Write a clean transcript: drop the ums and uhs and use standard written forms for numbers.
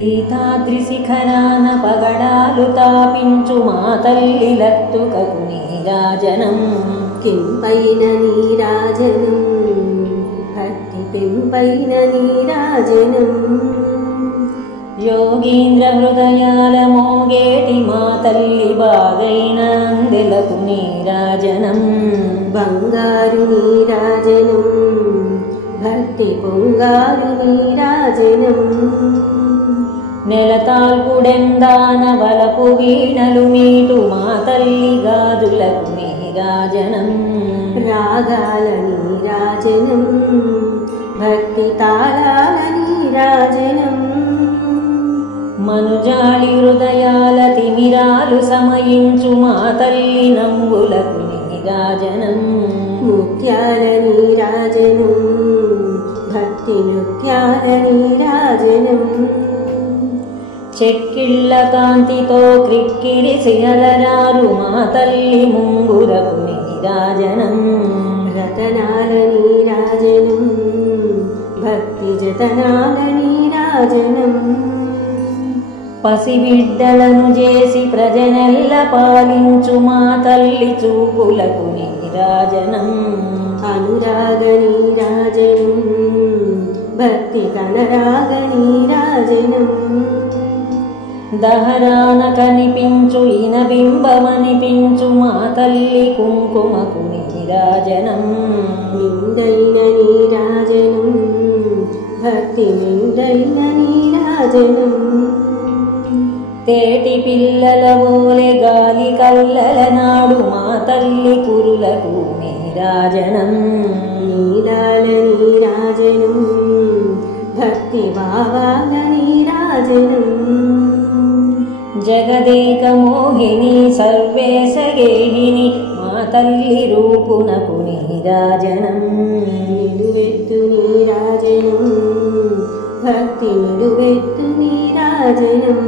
సీతాద్రిశిఖరాన పగడాలు తాపించు మా తల్లి లత్తుకకు నీరాజనం కెంపైన నీరాజనం భక్తి పెంపైన నీరాజనం యోగీంద్ర హృదయాల మోగేటి మా తల్లి బాగైన అందెలకు నీరాజనం బంగారు నీరాజనం భక్తి పొంగారు నీరాజనం నెలతాల్పుడెందాన వలపు వీణలు మీటు మా తల్లి గాజులకు నీరాజనం రాగాల నీరాజనం భక్తి తాళాల నీరాజనం మనుజాళి హృదయాల తిమిరాలు సమయించు మా తల్లి నంబులకు నీరాజనం ముత్యాల నీరాజనం భక్తి నృత్యాల నీరాజనం చెక్కిళ్ళ కాంతితో క్రిక్కిరిసి అలరారు మా తల్లి ముంగురకు నీరాజనం రతనాల నీరాజనం భక్తి జతనాల నీరాజనం పసిబిడ్డలను చేసి ప్రజనెల్ల పాలించు మా తల్లి చూపులకు నీరాజనం అనురాగ నీరాజనం భక్తి కనరాగ నీరాజనం దహరాన కనిపించు ఇనబింబమనిపించు మా తల్లి కుంకుమకు నీరాజనం నిండైన నీరాజనం భక్తి నిండైన నీరాజనం తేటి పిల్లల ఓలె గాలి కల్లల నాడు మా తల్లి కురులకు నీరాజనం నీలాల నీరాజనం భక్తి భావాల నీరాజనం జగదేక మోహిని సర్వేశ గేహిని మా తల్లి రూపునకు నీరాజనం నిలువెత్తు నీరాజనం భక్తి నిలువెత్తు నీరాజనం